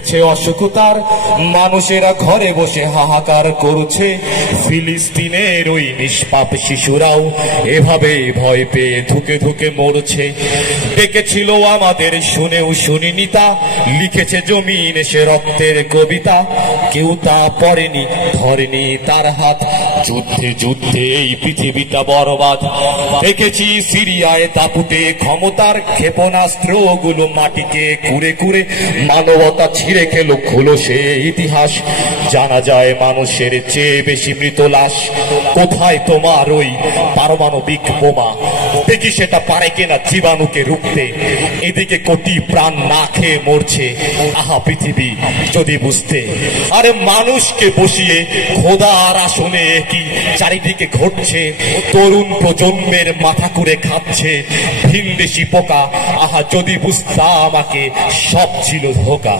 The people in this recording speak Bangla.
অসুখতার মানুষেরা ঘরে বসে হাহাকার করছে। ফিলিস্তিনের ওই নিষ্পাপ শিশুরাও এভাবে ভয় পেয়ে ধুকে ধুকে মরছে। ডেকেছিল আমাদের শুনেও শুনিনি তা, লিখেছে জমিন এসে রক্তের কবিতা। কেউ তা পড়েনি, ধরেনি তার হাত। যুদ্ধে যুদ্ধে এই পৃথিবীটা বরবাদ। দেখেছি সিরিয়ায় দাপুটে ক্ষমতার ক্ষেপণাস্ত্রগুলো মাটিকে কুড়ে কুড়ে মানবতা ছিঁড়ে খেলো খুলো সে ইতিহাস। জানা যায় মানুষের চেয়ে বেশি মৃত লাশ। কোথায় তোমার ওই পারমাণবিক বোমা? দেখি সেটা পারে কিনা জীবাণুকে রুখতে। এদিকে কোটি প্রাণ না খেয়ে মরছে। আহা পৃথিবী যদি বুঝতে। আরে মানুষকে বসিয়ে খোদার আসনে কি চারিদিকে ঘটছে। তরুণ প্রজন্মের মাথা কুড়ে খাচ্ছে ভিনদেশি পোকা। আহা যদি বুঝতাম আমাকে সব ছিল ধোঁকা।